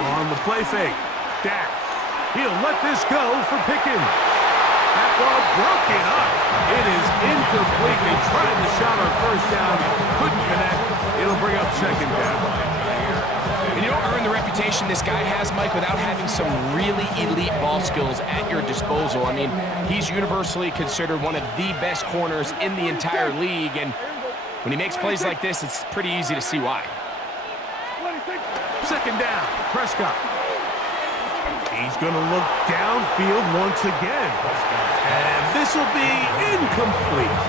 On the play fake. Dak. He'll let this go for Pickens. That ball broken up. It is incomplete. They tried the shot on first down. Couldn't connect. It'll bring up second down. And you don't earn the reputation this guy has, Mike, without having some really elite ball skills at your disposal. I mean, he's universally considered one of the best corners in the entire league, and when he makes plays like this, it's pretty easy to see why. Second down, Prescott. He's going to look downfield once again. And this will be incomplete.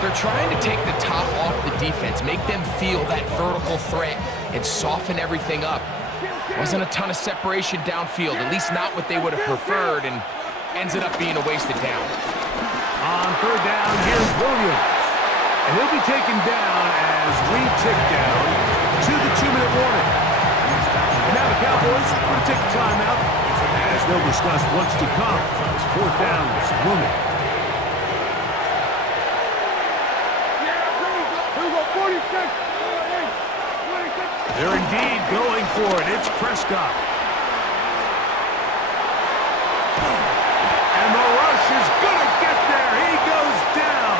They're trying to take the top off the defense, make them feel that vertical threat, and soften everything up. Wasn't a ton of separation downfield, at least not what they would have preferred, and ends it up being a wasted down. On third down, here's Williams. And he'll be taken down as we tick down to the 2-minute warning. And now the Cowboys are going to take a timeout as they'll discuss what's to come as fourth down is looming. They're indeed going for it. It's Prescott. And the rush is going to get there. He goes down.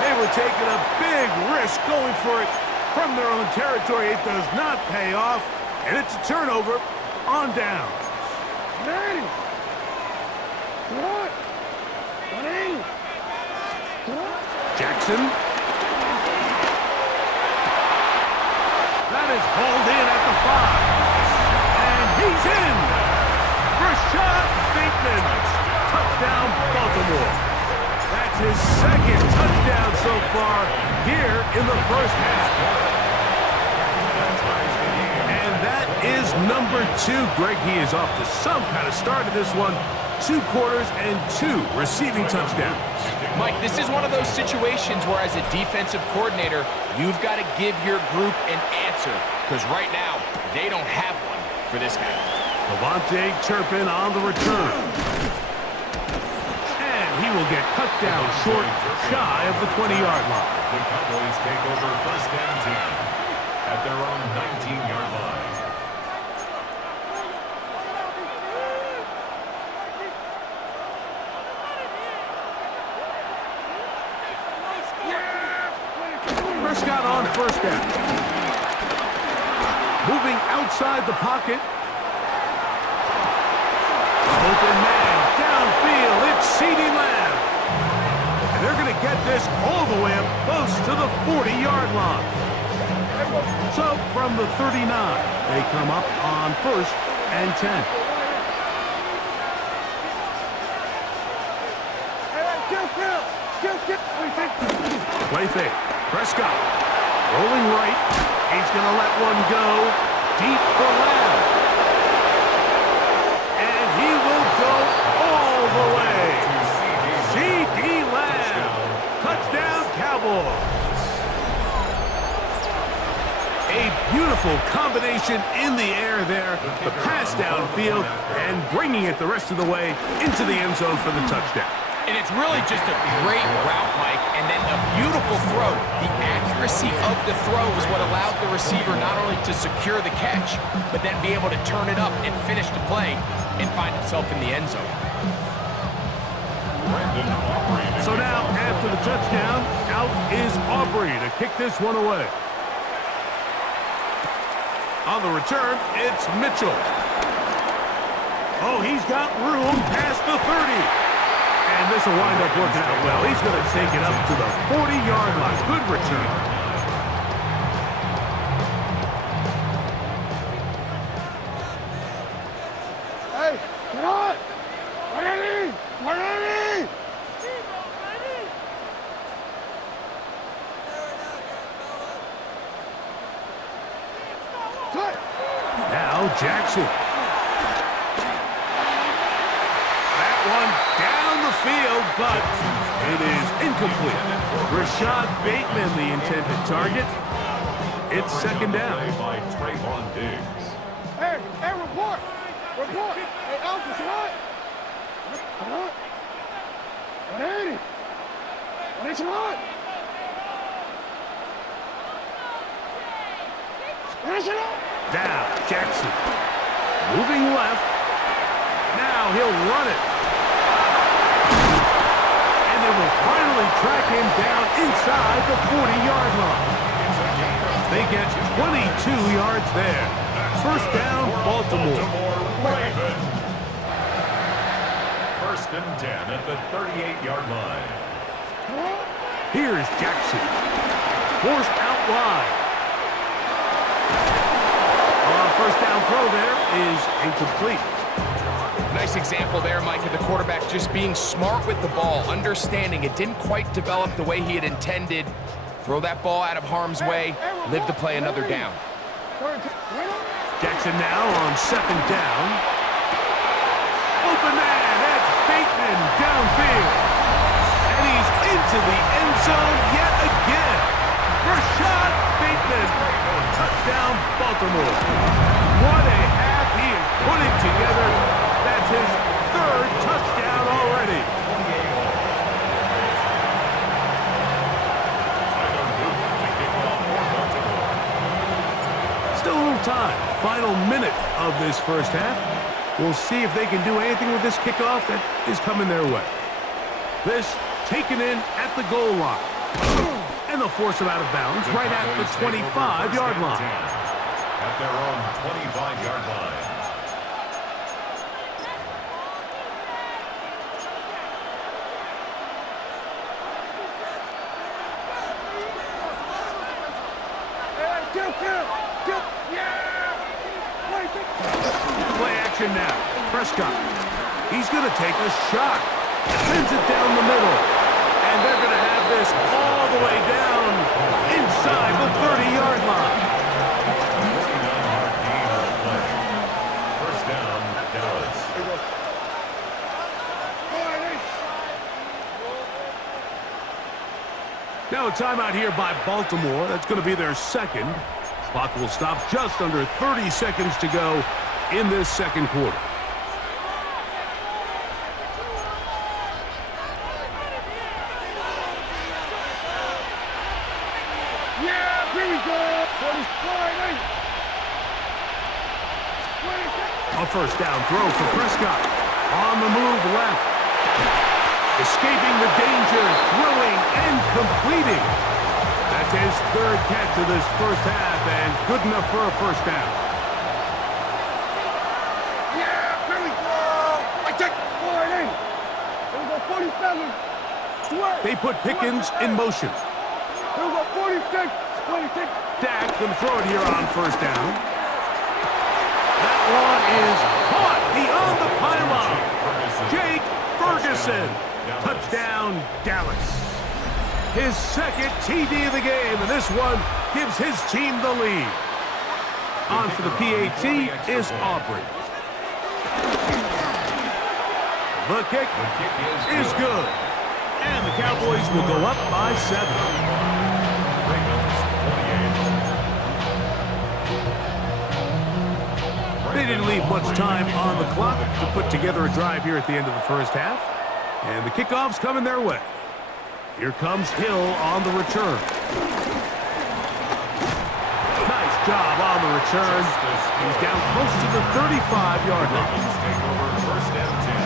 They were taking a big risk going for it from their own territory. It does not pay off, and it's a turnover on downs. Jackson. That is hauled in at the 5. And he's in. Rashad Bateman. Touchdown, Baltimore. That's his second touchdown so far here in the first half. And that is number 2. Greg, he is off to some kind of start in this one. 2 quarters and 2 receiving touchdowns. Mike, this is one of those situations where as a defensive coordinator, you've got to give your group an answer, because right now, they don't have one for this guy. Devontae Turpin on the return. And he will get cut down short, shy of the 20-yard line. The Cowboys take over first and 10 at their own 19-yard line. Prescott on first down. Moving outside the pocket. Open man, downfield, it's CeeDee Lamb. And they're going to get this all the way up close to the 40-yard line. So from the 39, they come up on first and 10. Play fake. Prescott rolling right. He's going to let one go deep for Lamb. And he will go all the way. CeeDee Lamb. Touchdown, Cowboys. A beautiful combination in the air there. The pass downfield and bringing it the rest of the way into the end zone for the touchdown. And it's really just a great route, Mike, and then a beautiful throw. The accuracy of the throw is what allowed the receiver not only to secure the catch, but then be able to turn it up and finish the play and find himself in the end zone. So now, after the touchdown, out is Aubrey to kick this one away. On the return, it's Mitchell. Oh, he's got room past the 30. And this will wind up working out well. He's going to take it up to the 40-yard line. Good return. Hey, get on! Ready! Ready! Now Jackson. That one down the field, but it is incomplete. Rashad Bateman, the intended target. It's second down. By Trayvon Diggs. Hey, report! Report! Hey, Alpha, what? What? Ready? What? Now, Jackson. Moving left. Now he'll run it. And they will finally track him down inside the 40-yard line. They get 22 yards there. First down, Baltimore. First and 10 at the 38-yard line. Here's Jackson. Forced out wide. First down throw there is incomplete. Nice example there, Mike, of the quarterback just being smart with the ball, understanding it didn't quite develop the way he had intended. Throw that ball out of harm's way, live to play another down. Jackson now on second down. Open man, that's Bateman downfield. And he's into the end zone yet again. Rashad Bateman. Touchdown, Baltimore. What a half he is putting together. That's his third touchdown already. Still a little time. Final minute of this first half. We'll see if they can do anything with this kickoff that is coming their way. This taken in at the goal line. And they'll force him out of bounds right at the 25-yard line. At their own 25-yard line. Play action now. Prescott. He's going to take a shot. Sends it down the middle. And they're going to have this all the way down inside the 30-yard line. 49-yard gain on the play. First down, Dallas. Now a timeout here by Baltimore. That's going to be their second. Clock will stop just under 30 seconds to go in this second quarter. A first down throw for Prescott. On the move left. Escaping the danger, throwing and completing. That's his third catch of this first half and good enough for a first down. Yeah, here we go. I take 48. Here we go, 47. They put Pickens in motion. Here we go, 46. 26. Dak can throw it here on first down. That one is caught beyond the pylon. Jake Ferguson. Touchdown, Dallas. His second TD of the game, and this one gives his team the lead. On for the PAT is Aubrey. The kick is good. And the Cowboys will go up by 7. They didn't leave much time on the clock to put together a drive here at the end of the first half. And the kickoff's coming their way. Here comes Hill on the return. Nice job on the return. He's down close to the 35-yard line. Take over first and 10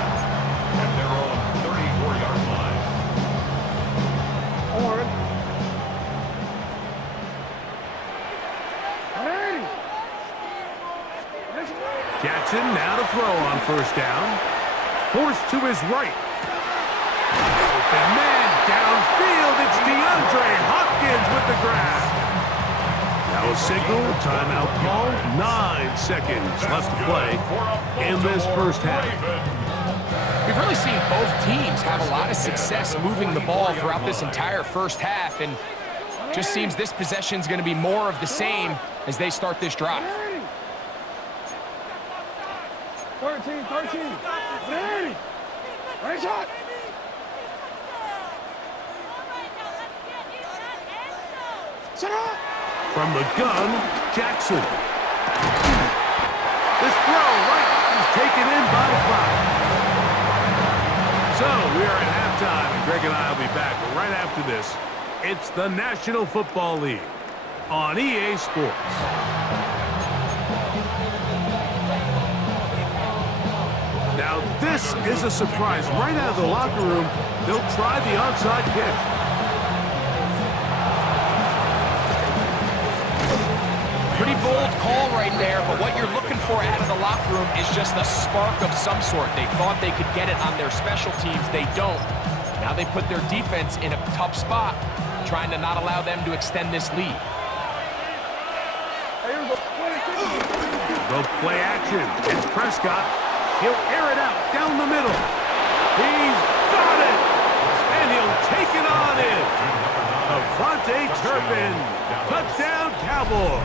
at their own 34-yard line. Horn. Jackson now to throw on first down. Forced to his right. Open man downfield. It's DeAndre Hopkins with the grab. Now a signal, timeout call. 9 seconds left to play in this first half. We've really seen both teams have a lot of success moving the ball throughout this entire first half, and just seems this possession is going to be more of the same as they start this drive. 13. Ready. Right shot. Shut up. From the gun, Jackson. This throw right is taken in by Flowers. So we are at halftime, and Greg and I will be back. But right after this, it's the National Football League on EA Sports. this is a surprise. Right out of the locker room, they'll try the onside kick. Pretty bold call right there, but what you're looking for out of the locker room is just a spark of some sort. They thought they could get it on their special teams. They don't. Now they put their defense in a tough spot, trying to not allow them to extend this lead. The play action. It's Prescott. He'll air it out down the middle. He's got it! And he'll take it on in. Avante Turpin. Touchdown, Cowboys.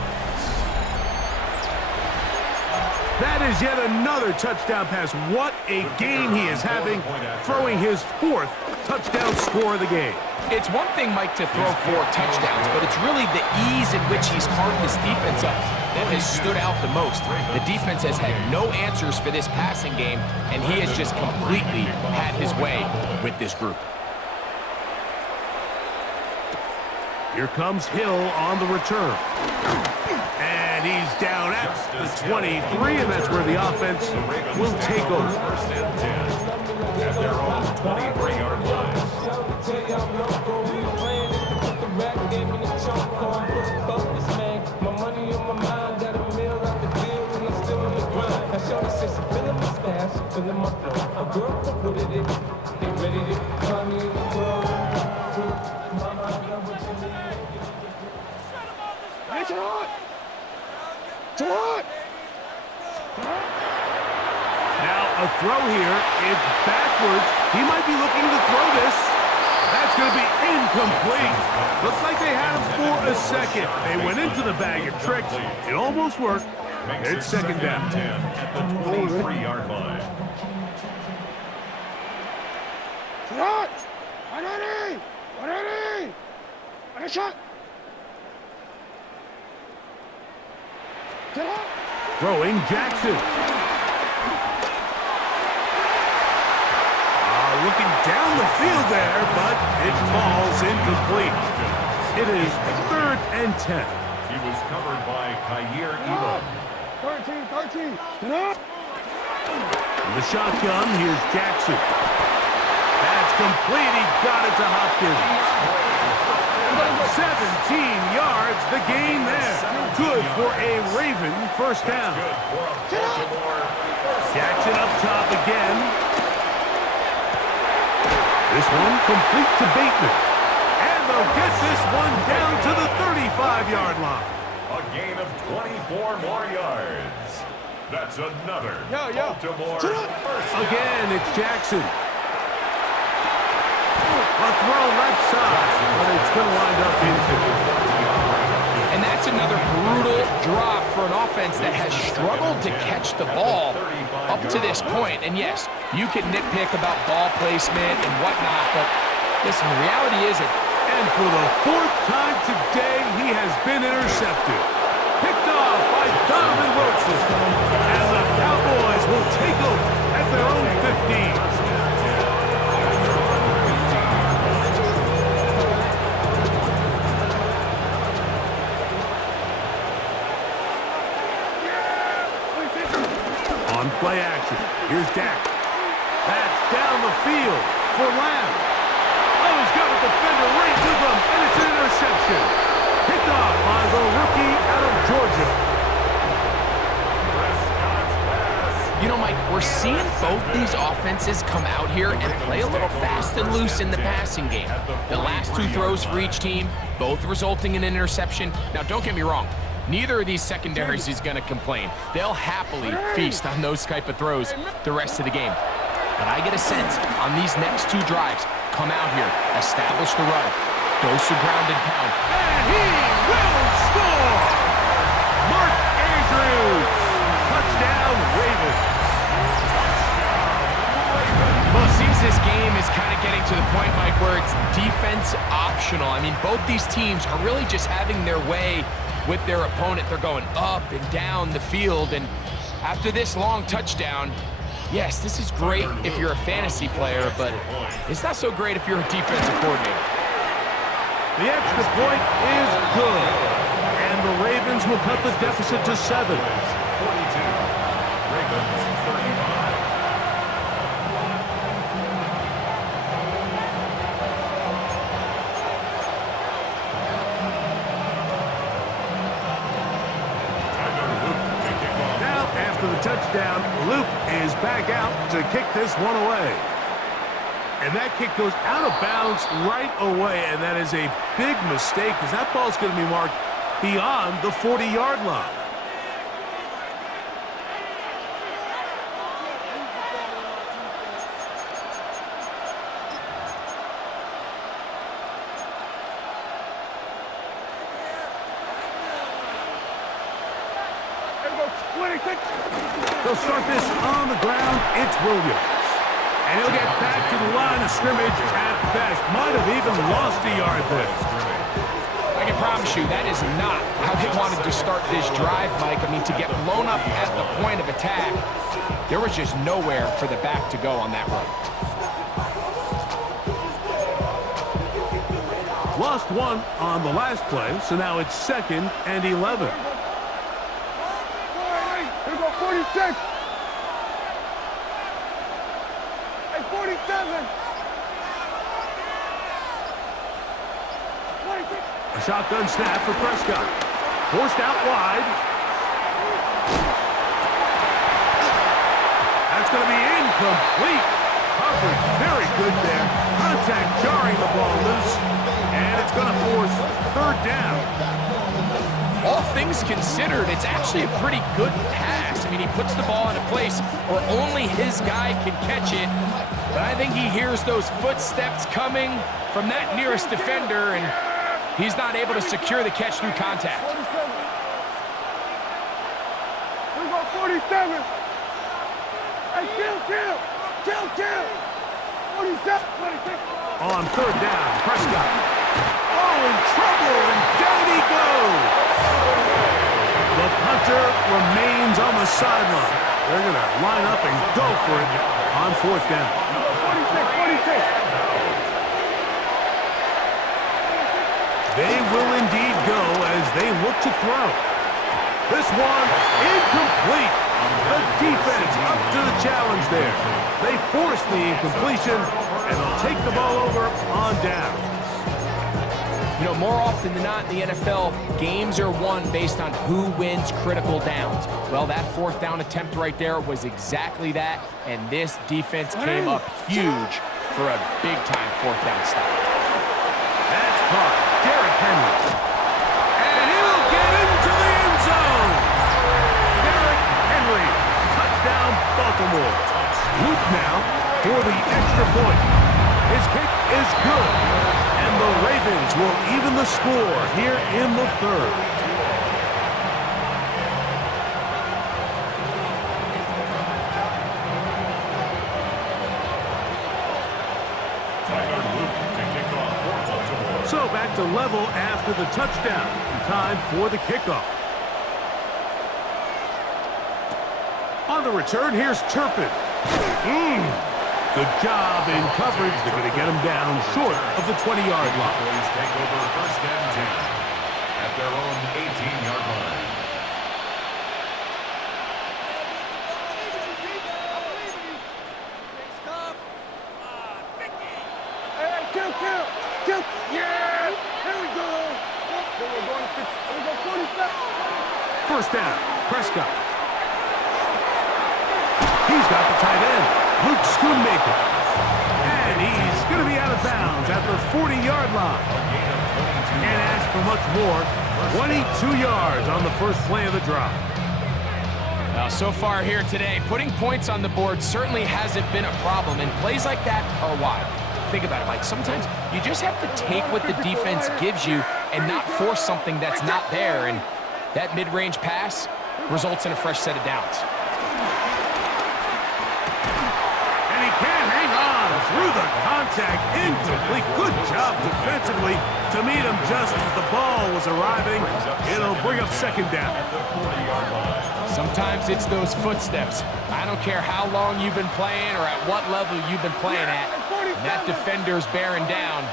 That is yet another touchdown pass. What a game he is having, throwing his 4th touchdown score of the game. It's one thing, Mike, to throw 4 touchdowns, but it's really the ease in which he's carved his defense up that has stood out the most. The defense has had no answers for this passing game, and he has just completely had his way with this group. Here comes Hill on the return. And he's down at the 23, and that's where the offense will take over. First and 10 at their own 23-yard line. Now a throw here. It's backwards. He might be looking to throw this. That's going to be incomplete. Looks like they had him for a second. They went into the bag of tricks. It almost worked. It's second down. 10 at the 23-yard line. Shot! 180! 180! And a shot! Throwing Jackson. Looking down the field there, but it falls incomplete. It is 3rd and 10. He was covered by Kaiir Elam. 13. In the shotgun, here's Jackson. That's complete. He got it to Hopkins. 17 yards, the gain there. Good for a Raven first down. Jackson up top again. This one complete to Bateman. And they'll get this one down to the 35-yard line. A gain of 24 more yards. That's another Baltimore first down. Again, it's Jackson. A throw left side, but it's going to wind up incomplete. And that's another brutal drop for an offense that has struggled to catch the ball up to this point. And yes, you can nitpick about ball placement and whatnot, but listen, the reality is it. And for the 4th time today, he has been intercepted. Picked off by Donovan Wilson. And the Cowboys will take over at their own 15. On play action, here's Dak. That's down the field for Lamb. Oh, he's got a defender right with him, and it's an interception. Picked off by the rookie out of Georgia. You know, Mike, we're seeing both these offenses come out here and play a little fast and loose in the passing game. The last 2 throws for each team, both resulting in an interception. Now, don't get me wrong. Neither of these secondaries is going to complain. They'll happily feast on those type of throws the rest of the game. But I get a sense on these next 2 drives, come out here, establish the run, go some ground and pound. And he will score! Mark Andrews, touchdown Ravens. Well, it seems this game is kind of getting to the point, Mike, where it's defense optional. I mean, both these teams are really just having their way with their opponent. They're going up and down the field, and after this long touchdown, yes, this is great if you're a fantasy player, but it's not so great if you're a defensive coordinator. The extra point is good, and the Ravens will cut the deficit to 7. 42. Ravens 35. after the touchdown, Luke is back out to kick this one away. And that kick goes out of bounds right away, and that is a big mistake because that ball's going to be marked beyond the 40-yard line. They'll start this on the ground. It's Williams. And he'll get back to the line of scrimmage at best. Might have even lost a yard there. I can promise you that is not how they wanted to start this drive, Mike. I mean, to get blown up at the point of attack, there was just nowhere for the back to go on that run. Lost one on the last play, so now it's 2nd and 11. 46. Hey, 47. 26. A shotgun snap for Prescott. Forced out wide. That's going to be incomplete. Coverage very good there. Contact jarring the ball loose. And it's going to force 3rd down. All things considered, it's actually a pretty good pass. I mean, he puts the ball in a place where only his guy can catch it. But I think he hears those footsteps coming from that nearest defender, and he's not able to secure the catch through contact. 47. Hey, kill. 47. 26. On 3rd down, Prescott. Oh, in trouble, and down he goes. The punter remains on the sideline. They're going to line up and go for it on 4th down. 46. They will indeed go as they look to throw. This one incomplete. The defense up to the challenge there. They force the incompletion, and they'll take the ball over on down. You know, more often than not in the NFL, games are won based on who wins critical downs. Well, that 4th down attempt right there was exactly that, and this defense came up huge for a big-time 4th down stop. That's caught. Derrick Henry. And he'll get into the end zone. Derrick Henry. Touchdown, Baltimore. Luke now for the extra point. His kick is good. And the Ravens will even the score here in the 3rd. So back to level after the touchdown. Time for the kickoff. On the return, here's Turpin. Good job in coverage. They're going to get him down short of the 20-yard line. Cowboys take over 1st and 10 at their own 18-yard line. Hey, kill. Yeah. Here we go. We're going to 47. 1st down, Prescott. He's got the tight end, Luke Schoonmaker. And he's going to be out of bounds at the 40-yard line. Can't ask for much more. 22 yards on the first play of the drive. Well, so far here today, putting points on the board certainly hasn't been a problem, and plays like that are wild. Think about it, Mike. Sometimes you just have to take what the defense gives you and not force something that's not there, and that mid-range pass results in a fresh set of downs. Through the contact, incomplete. Good job defensively to meet him just as the ball was arriving. It'll bring up 2nd down. Sometimes it's those footsteps. I don't care how long you've been playing or at what level you've been playing at. When that defender's bearing down,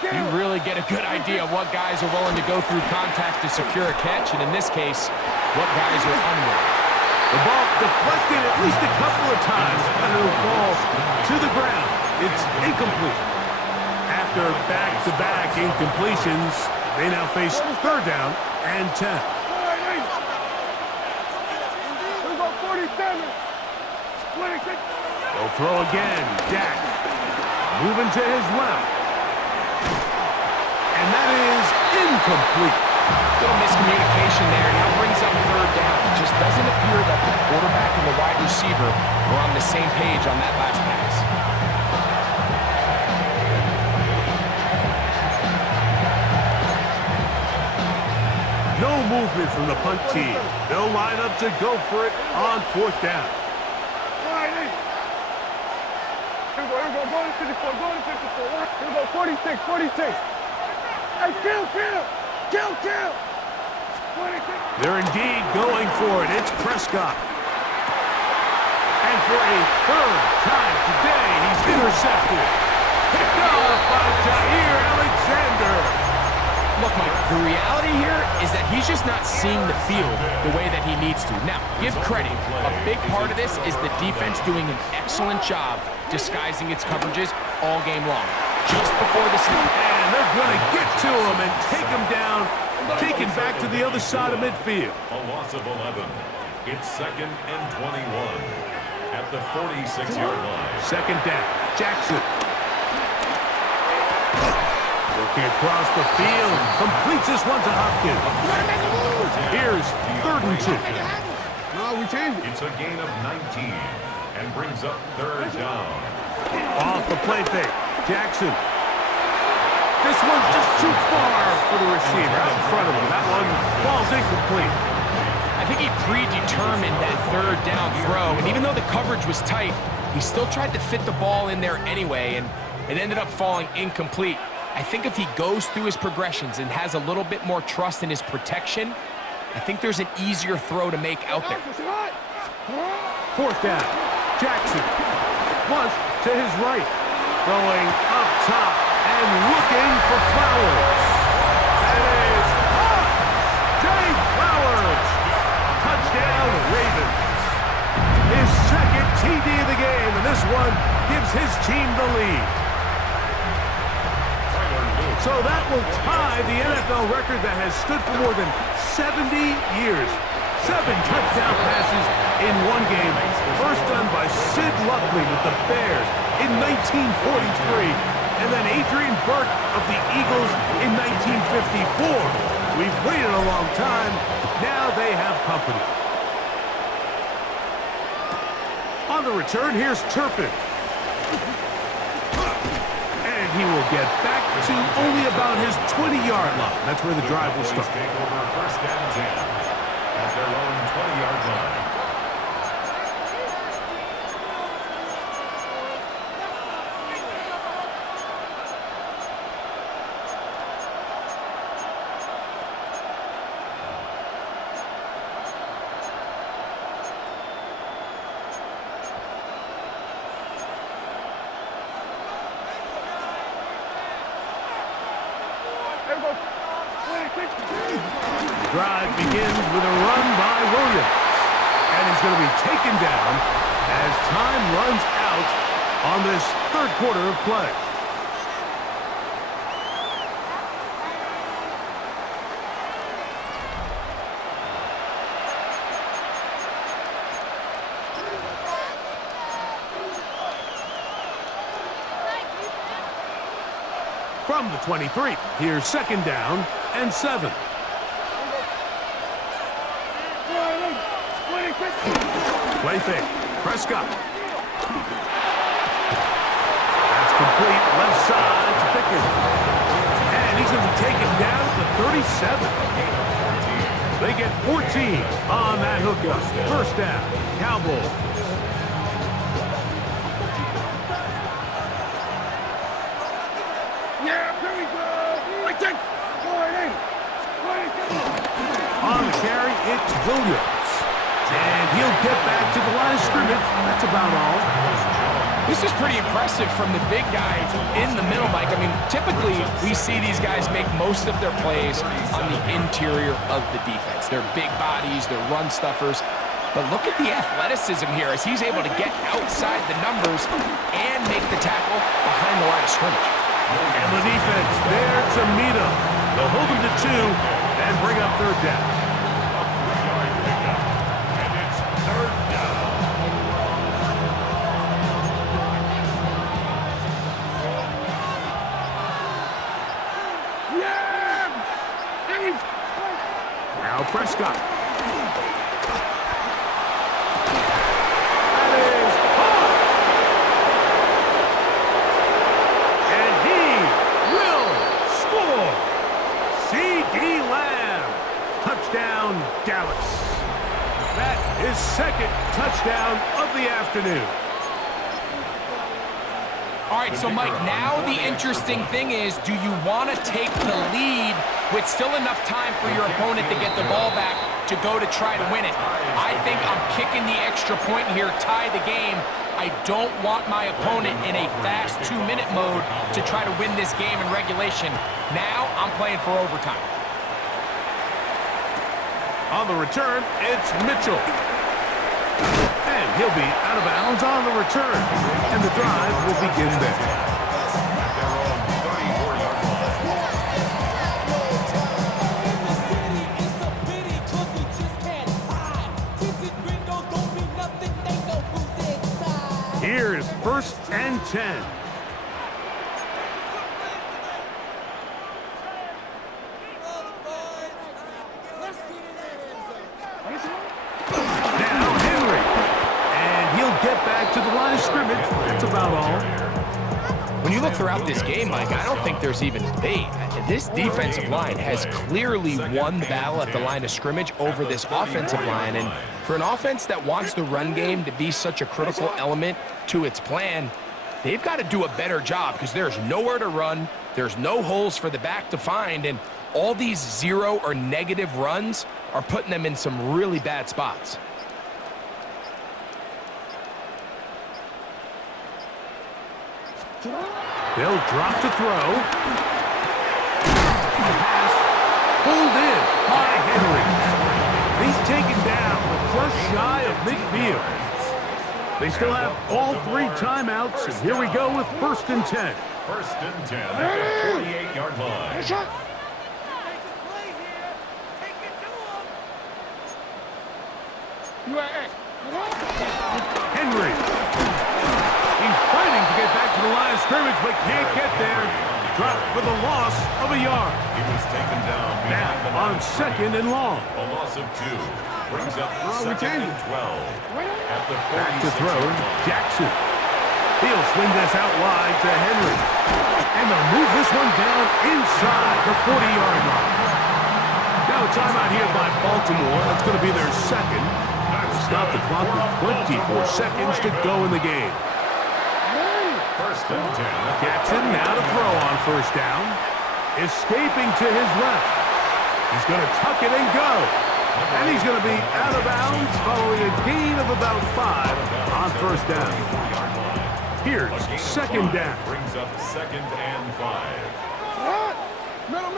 you really get a good idea of what guys are willing to go through contact to secure a catch, and in this case, what guys are unwilling. The ball deflected at least a couple of times, and it'll fall to the ground. It's incomplete. After back-to-back incompletions, they now face 3rd down and 10. 46. 47. 26. They'll throw again. Dak moving to his left. And that is incomplete. Little miscommunication there. Now brings up third down. It just doesn't appear that the quarterback and the wide receiver were on the same page on that last pass. No movement from the punt team. They'll line up to go for it on fourth down. Here we go, go to 54, go to 54. Here we go, 46, 46. Hey, kill. 46. They're indeed going for it. It's Prescott. And for a third time today, he's intercepted. Picked off by Jair Alexander. Look, Mike, the reality here is that he's just not seeing the field the way that he needs to. Now, give credit. A big part of this is the defense doing an excellent job disguising its coverages all game long. Just before the snap. And they're going to get to him and take him down, take him back to the other side of midfield. A loss of 11. It's 2nd and 21 at the 46-yard line. Second down. Jackson. Looking across the field. Completes this one to Hopkins. Here's 3rd and 2. No, we changed it. It's a gain of 19 and brings up 3rd down. Off the play fake. Jackson. This one's just too far for the receiver out in front of him. That one falls incomplete. I think he predetermined that third down throw, and even though the coverage was tight, he still tried to fit the ball in there anyway, and it ended up falling incomplete. I think if he goes through his progressions and has a little bit more trust in his protection, I think there's an easier throw to make out there. 4th down. Jackson. Flush to his right. Throwing up top and looking for Flowers. That is caught. Jay Flowers. Touchdown, Ravens. His 2nd TD of the game, and this one gives his team the lead. So that will tie the NFL record that has stood for more than 70 years. 7 touchdown passes in one game. First done by Sid Luckley with the Bears in 1943. And then Adrian Burke of the Eagles in 1954. We've waited a long time. Now they have company. On the return, here's Turpin. And he will get back to only about his 20-yard line. That's where the drive will start. Take over 1st and 10 at their own 20-yard line. Drive begins with a run by Williams. And he's going to be taken down as time runs out on this 3rd quarter of play. From the 23, here's 2nd down and 7. Play fake. Prescott. That's complete. Left side to Pickens. And he's going to be taken down at the 37. They get 14 on that hookup. 1st down. Cowboys. Yeah, here we go. On the carry, it's Williams. And he'll get back to the line of scrimmage. That's about all. This is pretty impressive from the big guy in the middle, Mike. I mean, typically we see these guys make most of their plays on the interior of the defense. They're big bodies, they're run stuffers. But look at the athleticism here as he's able to get outside the numbers and make the tackle behind the line of scrimmage. And the defense there to meet him. They'll hold him to 2 and bring up 3rd down. And it's 3rd down. Prescott. That is caught. And he will score. C.D. Lamb. Touchdown, Dallas. That is second touchdown of the afternoon. All right, so Mike, now the interesting thing is, do you want to take the lead with still enough time for your opponent to get the ball back to go to try to win it? I think I'm kicking the extra point here, tie the game. I don't want my opponent in a fast 2-minute mode to try to win this game in regulation. Now I'm playing for overtime. On the return, it's Mitchell. And he'll be out of bounds on the return. And the drive will begin there. Here's 1st and 10. Now Henry. And he'll get back to the line of scrimmage. That's about all. When you look throughout this game, Mike, I don't think there's even a debate. This defensive line has clearly won the battle at the line of scrimmage over this offensive line. And for an offense that wants the run game to be such a critical element to its plan, they've got to do a better job because there's nowhere to run, there's no holes for the back to find, and all these 0 or negative runs are putting them in some really bad spots. They'll drop to throw. Pass pulled in by Henry. He's taken down but just shy of midfield. They still have all 3 timeouts, and here we go with 1st and 10. 1st and 10 at the 48-yard line. Henry. He's fighting to get back to the line of scrimmage, but can't get there. Dropped for the loss of a yard. He was taken down Now on 2nd and long. A loss of 2 brings up 2nd and 12 at the 46 Back to throw, Jackson. He'll swing this out wide to Henry. And they'll move this one down inside the 40-yard line. Now a timeout here by Baltimore. That's going to be their second. Stop the clock with 24 seconds to go in the game. 1st and 10. Jackson now to throw on 1st down. Escaping to his left. He's going to tuck it and go. And he's going to be out of bounds following a gain of about 5 on 1st down. Here's 2nd down. Brings up 2nd and 5. Middle.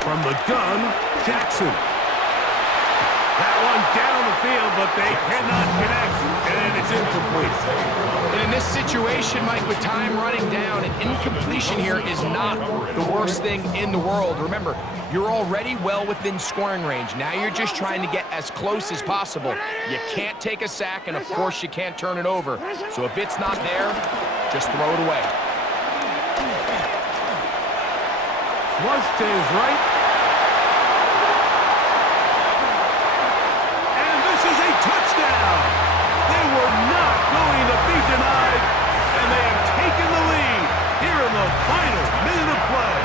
From the gun, Jackson. That one down the field, but they cannot connect, and it's incomplete. And in this situation, Mike, with time running down, an incompletion here is not the worst thing in the world. Remember, you're already well within scoring range. Now you're just trying to get as close as possible. You can't take a sack, and of course you can't turn it over. So if it's not there, just throw it away. Flush to his right. Touchdown! They were not going to be denied, and they have taken the lead here in the final minute of play.